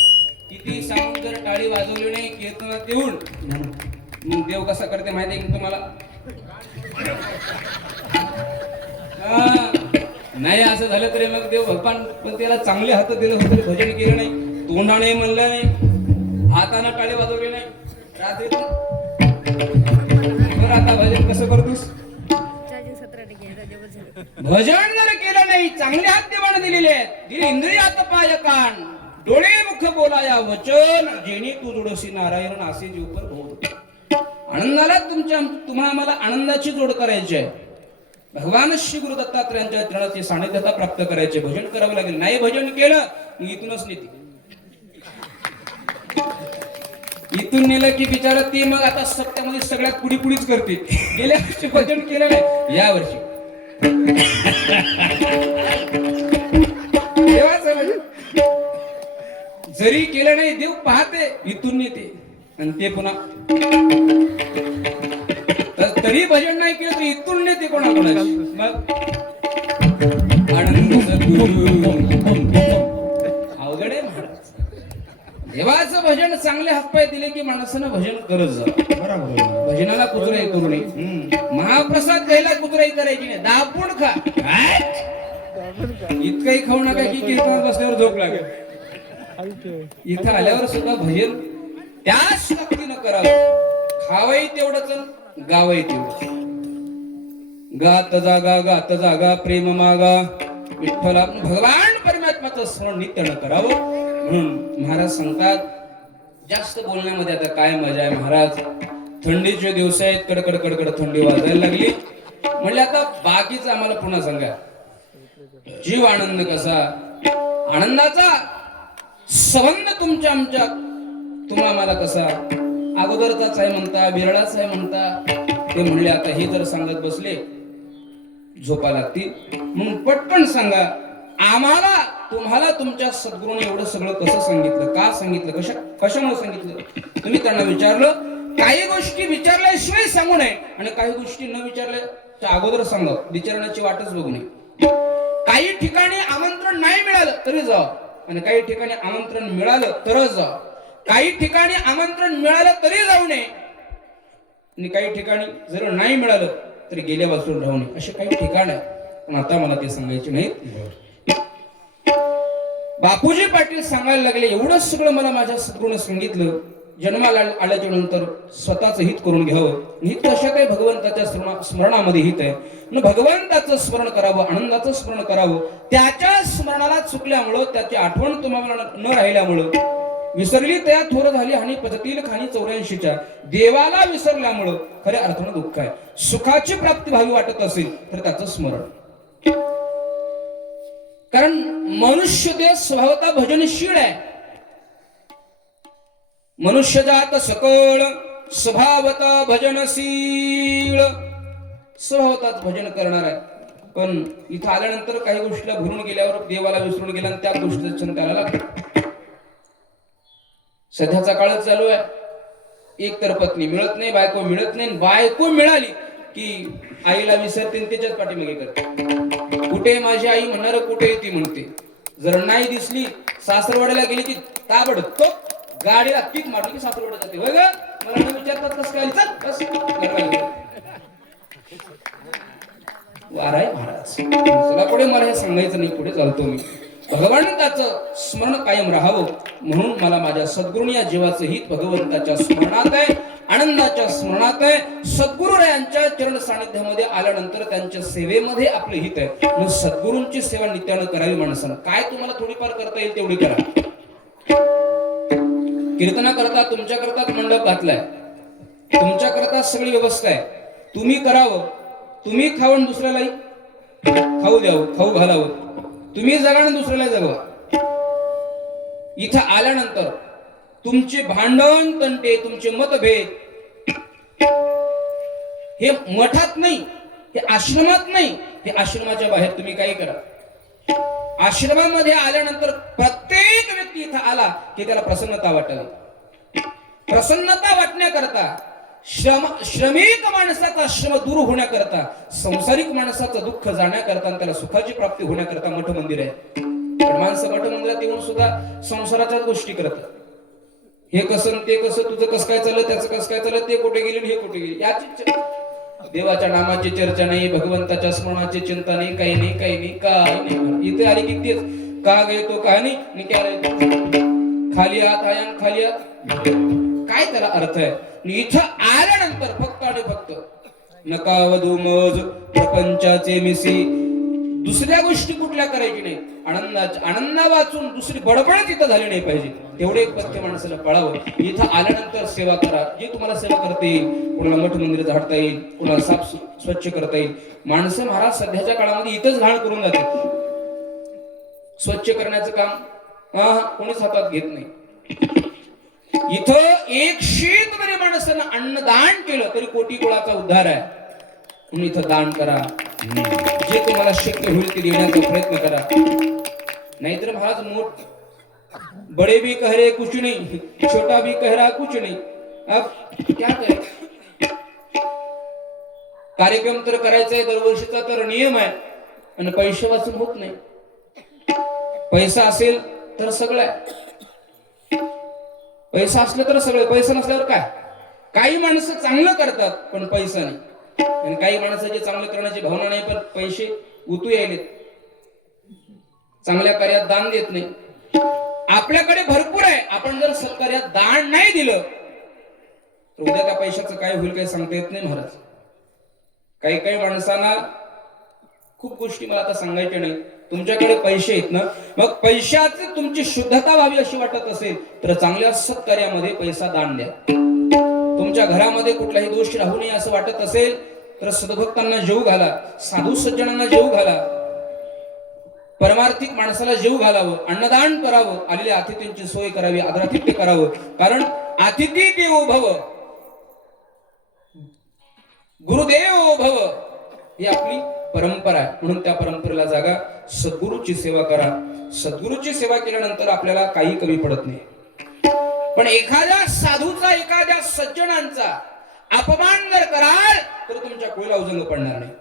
किती सांगून जर टाळी वाजवली नाही कीर्तनात येऊन मग देव कसा करते माहिती आहे की तुम्हाला? नाही असं झालं तरी मग देव भगवान पण त्याला चांगले हात दिले होते, भजन केलं नाही, तोंडाने म्हणलं नाही, हाताने टाळी वाजवली नाही रात्री. बरं आता भजन कसं करतोस? भजन जर केलं नाही, चांगले हात देवाने दिलेले आहेत, दिले इंद्रियात पाय कान डोळे मुख बोलाया वचन, जेणे तू जोडशी नारायण असे जीव पर होत. आनंदाला तुम्हा आम्हाला आनंदाची जोड करायची आहे. भगवान श्री गुरु दत्तात्रयांच्या चरणाची सानिध्यता प्राप्त करायचे, भजन करावं लागेल. नाही भजन केलं इथूनच नेते, इथून नेलं की बिचारा ते मग आता सप्त्यामध्ये सगळ्यात पुढी पुढीच करते. गेल्या वर्षी भजन केलं नाही, या वर्षी जरी केलं नाही देव पाहते, इथून नेते आणि ते पुन्हा तरी भजन नाही केलं तर इथून नेते कोणाकोणाची. मग आनंद अवघड आहे महाराज. देवाचं भजन चांगले हातपाय दिले की माणसानं भजन करत जा. भजनाला कुचराई करू नये. महाप्रसाद घ्यायला कुचराई करायची नाही, दाबून खा. इतकंही खाऊ नका की कीर्तनात बसल्यावर झोप लागेल. इथं आल्यावर सुद्धा भजन त्याच शक्तीनं करावं. खावंही तेवढंच, गावही तेवढंच. गात जागा प्रेम मागा विठ्ठला भगवान परमात्माचं स्मरण नित्यानं करावं. म्हणून महाराज सांगतात, जास्त बोलण्यामध्ये आता काय मजा आहे महाराज. थंडीचे दिवस आहेत, कडकड कडकड थंडी वाजायला लागली. म्हणले आता बाकीचं आम्हाला पुन्हा सांगा. जीव आनंद कसा, आनंदाचा संबंध तुमच्या आमच्या तुम्हा आम्हाला कसा, अगोदरचाच आहे म्हणता, बिरळाच आहे म्हणता. ते म्हणले आता हे जर सांगत बसले झोपा लागतील, म्हणून पटकन सांगा आम्हाला तुम्हाला तुमच्या सद्गुरूने एवढं सगळं कसं सांगितलं, का सांगितलं, कशामुळे सांगितलं. तुम्ही त्यांना विचारलं. काही गोष्टी विचारल्याशिवाय सांगू नये आणि काही गोष्टी न विचारल्याच्या अगोदर सांगावं, विचारण्याची वाटच बघू नये. काही ठिकाणी आमंत्रण नाही मिळालं तरी जावं आणि काही ठिकाणी आमंत्रण मिळालं तरच जावं. काही ठिकाणी आमंत्रण मिळालं तरी जाऊ नये आणि काही ठिकाणी जर नाही मिळालं तरी गेल्यापासून राहू नये. असे काही ठिकाण आहे, पण आता मला ते सांगायचे नाहीत. बापूजी पाटील सांगायला लागले एवढं सगळं मला माझ्या सद्गुरूने सांगितलं. जन्माला आल्याच्या नंतर स्वतःच हित करून घ्यावं. हित कशा काही भगवंताच्या स्मरणामध्ये हित आहे. भगवंताचं स्मरण करावं, आनंदाचं स्मरण करावं. त्याच्या स्मरणाला चुकल्यामुळं, त्याची आठवण तुम्हाला न राहिल्यामुळं, विसरली त्या थोर झाली हानी पचतील खाणी 84च्या देवाला विसरल्यामुळं खऱ्या अर्थानं दुःख आहे. सुखाची प्राप्ती व्हावी वाटत असेल तर त्याचं स्मरण. कारण मनुष्य देह स्वभावता भजनशील आहे. मनुष्य जात सकळ स्वभावता भजनशील, स्वभावताच भजन करणार आहे. पण इथं आल्यानंतर काही गोष्टीला भरून गेल्यावर देवाला विसरून गेला आणि त्या गोष्टीचं क्षण त्याला लागतं. सध्याचा काळच चालू आहे. एक तर पत्नी मिळत नाही, बायको मिळत नाही. बायको मिळाली की आईला विसरते, त्याच्याच पाठीमागे करते. कुठे माझी आई म्हणणार, कुठे ती म्हणते. जर नाही दिसली सासरवाड्याला गेली की ताबडतोब गाडीला किक मारली की सासरवाड्यात जाते. होय ग, मला न विचारतात कसं काय आली, चल बस वाराय महाराज. चला पुढे, मला हे सांगायचं नाही, पुढे चालतो मी. भगवंताचं स्मरण कायम राहावं म्हणून मला माझ्या सद्गुरूंनी या जीवाचं हित भगवंताच्या स्मरणात आहे, आनंदाच्या स्मरणात आहे. सद्गुरूरायांच्या चरण सानिध्यामध्ये आल्यानंतर त्यांच्या सेवेमध्ये आपलं हित आहे. सद्गुरूंची सेवा नित्यानं करावी माणसानं. काय तुम्हाला थोडीफार करता येईल तेवढी करा. कीर्तना करता, तुमच्या करता मंडप घातलाय, तुमच्या करता सगळी व्यवस्था आहे, तुम्ही करावं. तुम्ही खावण दुसऱ्यालाही खाऊ द्यावं, खाऊ घालावं. तुम्ही जगा आणि दुसऱ्याला जगवा. इथं आल्यानंतर तुमचे भांडण तंटे, तुमचे मतभेद हे मठात नाही, हे आश्रमात नाही, हे आश्रमाच्या बाहेर तुम्ही काही करा. आश्रमामध्ये आल्यानंतर प्रत्येक व्यक्ती इथं आला की त्याला प्रसन्नता वाटावी. प्रसन्नता वाटण्याकरता, श्रमिक माणसाचा श्रम दूर होण्याकरता, संसारिक माणसाचं दुःख जाण्याकरता आणि त्याला सुखाची प्राप्ती होण्याकरता मठ मंदिर आहे. पण माणसं मठ मंदिरात येऊन सुद्धा संसाराच्याच गोष्टी करतात. हे कसं ते कसं, तुझं कसं काय चाललं, त्याचं कसं काय चाललं, ते कुठे गेले हे कुठे गेले, याची देवाच्या नामाची चर्चा नाही, भगवंताच्या स्मरणाची चिंता नाही, काही नाही, काही नाही, काय नाही. इथे आली की तेच का गए तो काय नाही, खाली हात आयान खाली हात, काय त्याला अर्थ आहे. इथं आल्यानंतर फक्त आणि फक्त नका वधू मज प्रपंचाचे मिसी, दुसऱ्या गोष्टी कुठल्या करायची नाही. आनंदा वाचून दुसरी बडबड तिथं झाली नाही पाहिजे. तेवढे एक पथ्य माणसाला पळावं. इथं आल्यानंतर सेवा करा, जे तुम्हाला सेवा करता येईल. कोणाला मठ मंदिर झाडता येईल, कोणाला साफ स्वच्छ करता येईल. माणसं महाराज सध्याच्या काळामध्ये इथंच घाण करून जाते. स्वच्छ करण्याचं काम कोणीच हातात घेत नाही. इथं एक शीत जरी माणसानं अन्नदान केलं तरी कोटी कुळाचा उद्धार आहे. तुम्ही इथं दान करा, जे तुम्हाला शक्य होईल ते देण्याचा प्रयत्न करा. नाहीतर महाराज मोठ बडे भी कह रहे कुछ नहीं, छोटा भी कह रहा कुछ नहीं. अब क्या करें. कार्यक्रम तर करायचा आहे, दरवर्षीचा तर नियम आहे आणि पैसे वाचून होत नाही. पैसा असेल तर सगळं आहे, पैसा असलं तर सगळं, पैसा नसल्यावर काय. काही माणसं चांगलं करतात पण पैसा नाही, आणि काही माणसाचे चांगलं करण्याची भावना नाही पण पैसे उतू यायलेत, चांगल्या कार्यात दान देत नाही. आपल्याकडे भरपूर आहे, आपण जर सत्कार्यात दान नाही दिलं तर उद्या त्या पैशाचं काय होईल काही सांगता येत नाही महाराज. काही काही माणसांना खूप गोष्टी मला आता सांगायच्या नाही. तुमच्याकडे पैसे आहेत ना, मग पैशाची तुमची शुद्धता व्हावी अशी वाटत असेल तर चांगल्या सत्कार्यामध्ये पैसा दान द्या. तुमच्या घरामध्ये कुठलाही दोष राहू नये असं वाटत असेल तर सद्भक्तांना जेव घाला, साधू सज्जनांना जेव घाला, परमार्थिक माणसाला जेव घालावं, अन्नदान करावं, आलेल्या अतिथींची सोय करावी, आदरातिथ्य करावं. कारण अतिथी देवो भव, गुरुदेव भव ही आपली परंपरा आहे. म्हणून त्या परंपरेला जागा. सद्गुरूची सेवा करा. सद्गुरूची सेवा केल्यानंतर आपल्याला काही कमी पडत नाही. पण एखाद्या साधूचा, एखाद्या सज्जनांचा अपमान जर कराल तर तुमच्या कुळाला उजंग पडणार नाही.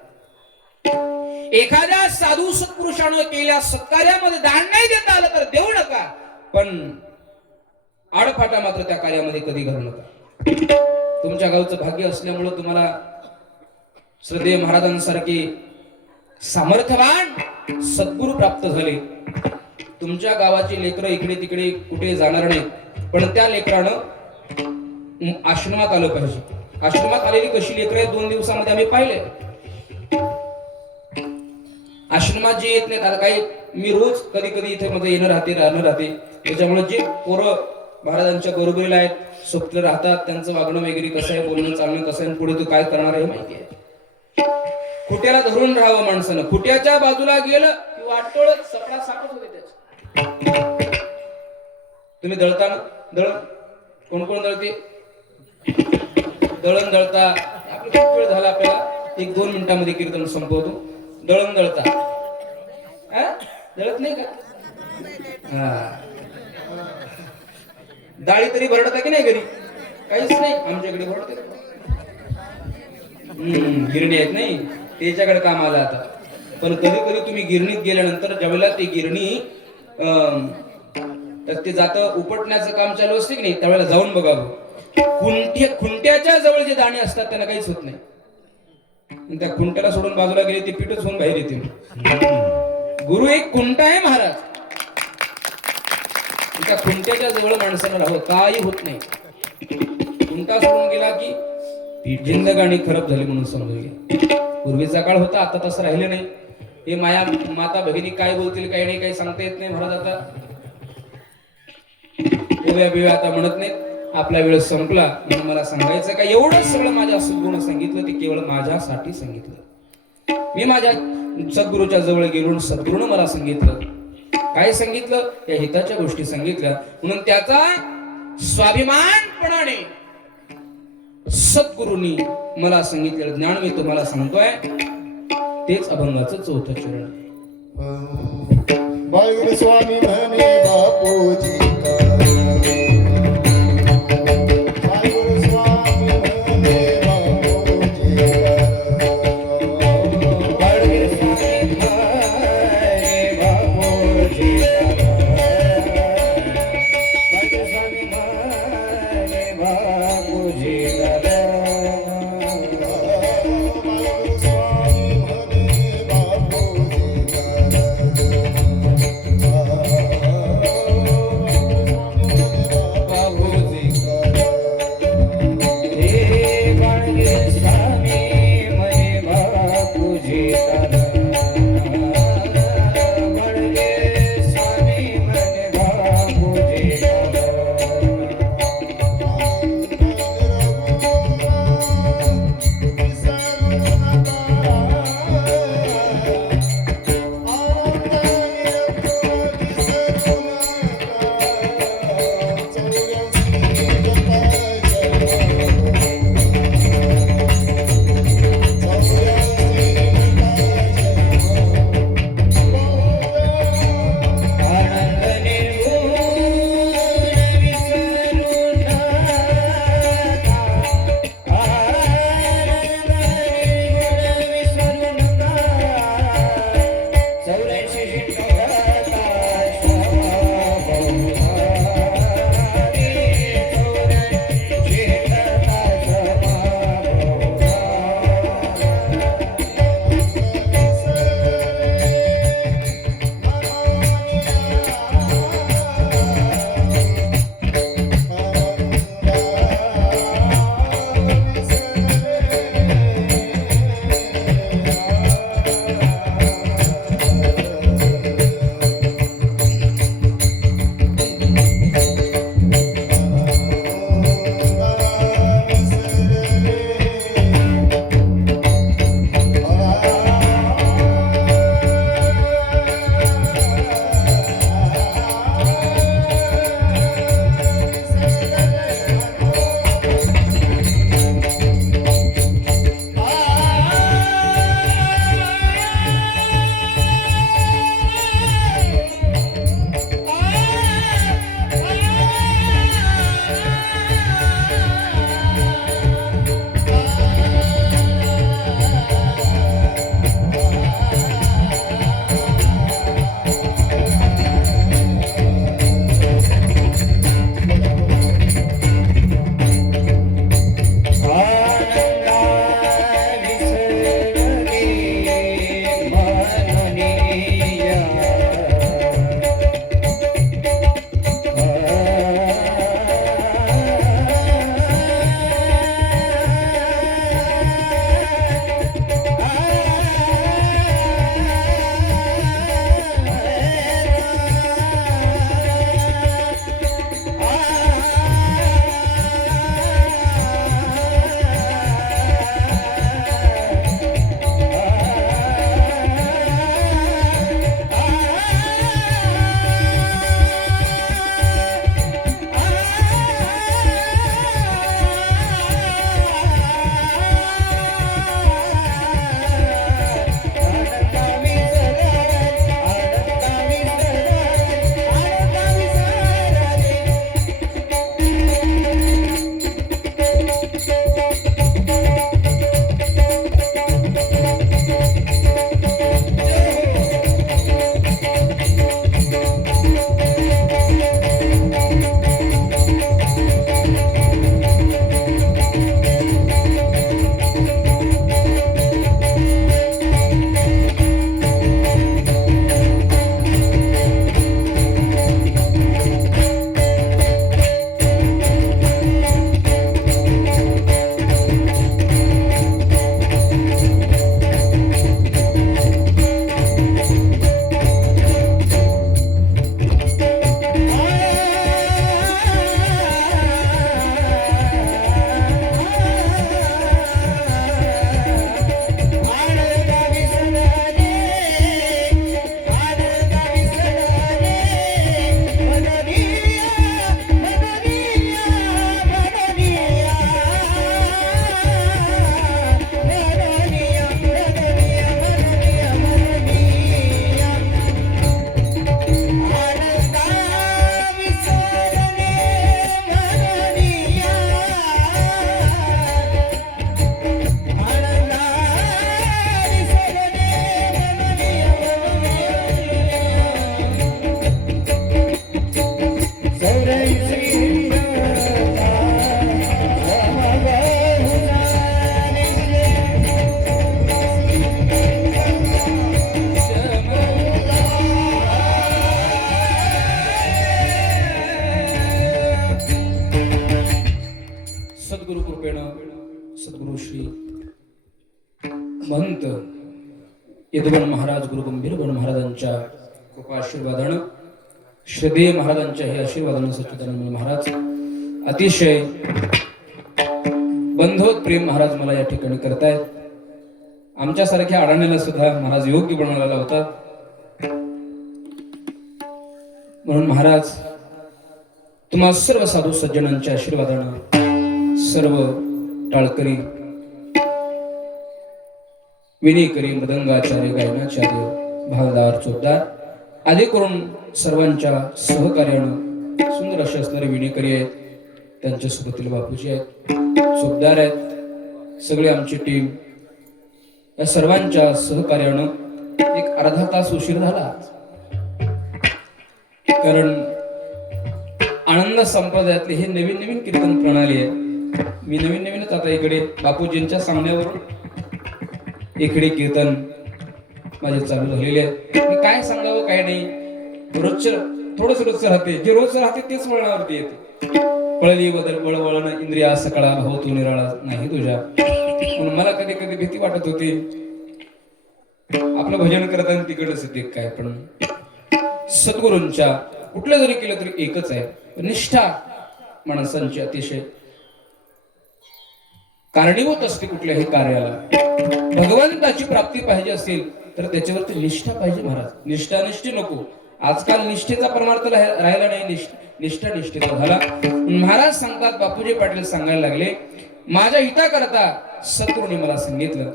एखाद्या साधू सत्पुरुषानं केलेल्या सत्कार्यामध्ये दान नाही देता आलं तर देऊ नका, पण आडफाटा मात्र त्या कार्यामध्ये कधी घालू नका. तुमच्या गावचं भाग्य असल्यामुळे तुम्हाला श्रद्धेय महाराजांसारखे सामर्थ्यवान सद्गुरू प्राप्त झाले. तुमच्या गावाची लेकरं इकडे तिकडे कुठे जाणार नाहीत, पण त्या लेकरानं आश्रमात आलं पाहिजे. आश्रमात आलेली कशी लेकरं आहेत 2 दिवसामध्ये आम्ही पाहिले. आश्रमात जे येत नाहीत, आता काही मी रोज कधी कधी इथे मध्ये येणं राहते, राहणं राहते, त्याच्यामुळे जे पोरं महाराजांच्या बरोबरीला आहेत, सोबत राहतात, त्यांचं वागणं वगैरे कसं आहे, बोलणं चालणं कसं आहे, पुढे तू काय करणार आहे माहिती आहे. खुट्याला धरून राहावं माणसानं. खुट्याच्या बाजूला गेलं की वाटोळ सपडा सापत होते त्याच. तुम्ही दळताना दळण कोण कोण दळते? दळण दळता. आपलं खूप वेळ झाला, आपल्याला 1-2 मिनिटांमध्ये कीर्तन संपवतो. दळण दळता, दळत नाही का? हा, डाळी तरी भरडता की नाही घरी? काहीच नाही, आमच्याकडे भरडते. गिरणी आहेत नाही, त्याच्याकडे काम आलं आता. पण कधी कधी तुम्ही गिरणीत गेल्यानंतर ज्यावेळेला ती गिरणी ते जातं उपटण्याचं काम चालू असते की नाही, त्यावेळेला जाऊन बघावं. खुंट्याच्या जवळ जे दाणे असतात त्यांना काहीच होत नाही. त्या खुंट्याला सोडून बाजूला गेले ते पीठच होऊन बाहेर येते. गुरु एक खुंटा आहे महाराज. त्या खुंट्याच्या जवळ माणसाला राहावं, काही होत नाही. खुंटा सोडून गेला की जिंदगाणी खराब झाली म्हणून समजून घ्या. पूर्वीचा काळ होता, आता तसं राहिलं नाही. हे माया माता भगिनी काय बोलतील काही नाही, काही सांगता येत नाही महाराज. आता उभ्या बिव्या आता म्हणत नाहीत. आपला वेळ संपला. म्हणून मला सांगायचं का एवढं सगळं माझ्या सद्गुरूनं सांगितलं ते केवळ माझ्यासाठी सांगितलं. मी माझ्या सद्गुरूच्या जवळ गेलो, सद्गुरूनं मला सांगितलं. काय सांगितलं? त्या हिताच्या गोष्टी सांगितल्या. म्हणून त्याचा स्वाभिमानपणाने सद्गुरूंनी मला सांगितलेलं ज्ञान मी तुम्हाला सांगतोय, तेच अभंगाचं 4थं चरण. बाळगुरु स्वामी म्हणे बापूजी सद्गुरु श्री महंत यदुवन महाराज गुरु गंभीरवन महाराजांच्या कृपा आशीर्वादानं श्रद्धेय महाराजांच्या हे आशीर्वादानं सच्चिदानंद महाराज अतिशय बंधोत प्रेम महाराज मला या ठिकाणी करतायत. आमच्यासारख्या अडाण्याला सुद्धा महाराज योग्य बनवलेला होता. म्हणून महाराज तुम्हा सर्व साधू सज्जनांच्या आशीर्वादानं सर्व टाळकरी विनेकरी मृदंगाचार्य गायनाचार्य भावदार चोपदार आदी करून सर्वांच्या सहकार्यानं सुंदर असे असणारे विनेकरी आहेत. त्यांच्या सोबतील बापूजी आहेत, चोपदार आहेत, सगळे आमची टीम या सर्वांच्या सहकार्यानं एक अर्धा तास उशीर झाला. कारण आनंद संप्रदायातले हे नवीन नवीन कीर्तन प्रणाली आहे. मी नवीनच आता इकडे बापूजींच्या सांगण्यावरून इकडे कीर्तन माझे चालू झालेले आहे. मी काय सांगावं काय नाही, रोजच राहते, जे रोज राहते तेच वळणावरती येते. पळली बदल वळवळण इंद्रिया सकाळा भाऊ तू निराळा नाही तुझ्या. म्हणून मला कधी कधी भीती वाटत होती आपलं भजन करताना तिकडच येते काय. पण सद्गुरूंच्या कुठलं जरी केलं तरी एकच आहे, निष्ठा माणसांची अतिशय कारणीभूत असते कुठल्याही कार्याला. भगवंताची प्राप्ती पाहिजे असेल तर त्याच्यावरती निष्ठा पाहिजे महाराज. निष्ठी नको. आजकाल निष्ठेचा परमार्थ राहिला नाही, निष्ठा निष्ठेचा झाला. महाराज सांगतात, बापूजी पाटील सांगायला लागले, माझ्या हिताकरता सद्गुरूंनी मला सांगितलं,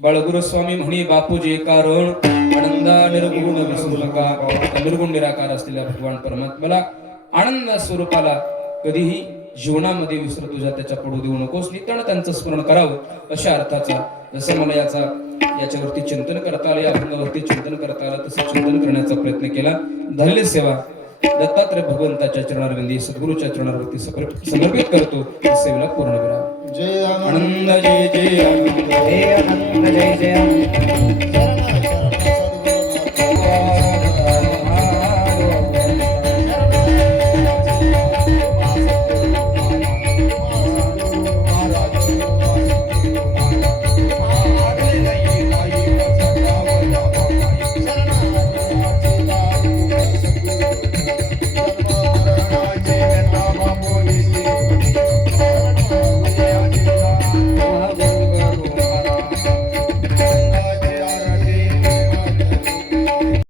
बाळगुरु स्वामी म्हणे बापूजी कारण आनंदा निर्गुण विसरू नका. निर्गुण निराकार असलेल्या भगवान परमात्म्याला आनंद स्वरूपाला कधीही जीवनामध्ये विसर तुझ्या त्याच्या पडू देऊ नकोस. नित्यानं त्यांचं स्मरण करावं अशा अर्थाचा. जसं मला याच्यावरती चिंतन करता आलं, या अभंगावरती चिंतन करता आलं, तसं चिंतन करण्याचा प्रयत्न केला. धरली सेवा दत्तात्रय भगवंताच्या चरणारविंदी सद्गुरूच्या चरणारवरती समर्पित करतो. सेवेला पूर्ण विराम. जय आनंद जय जय आनंद. जय आनंद जय जय आनंद.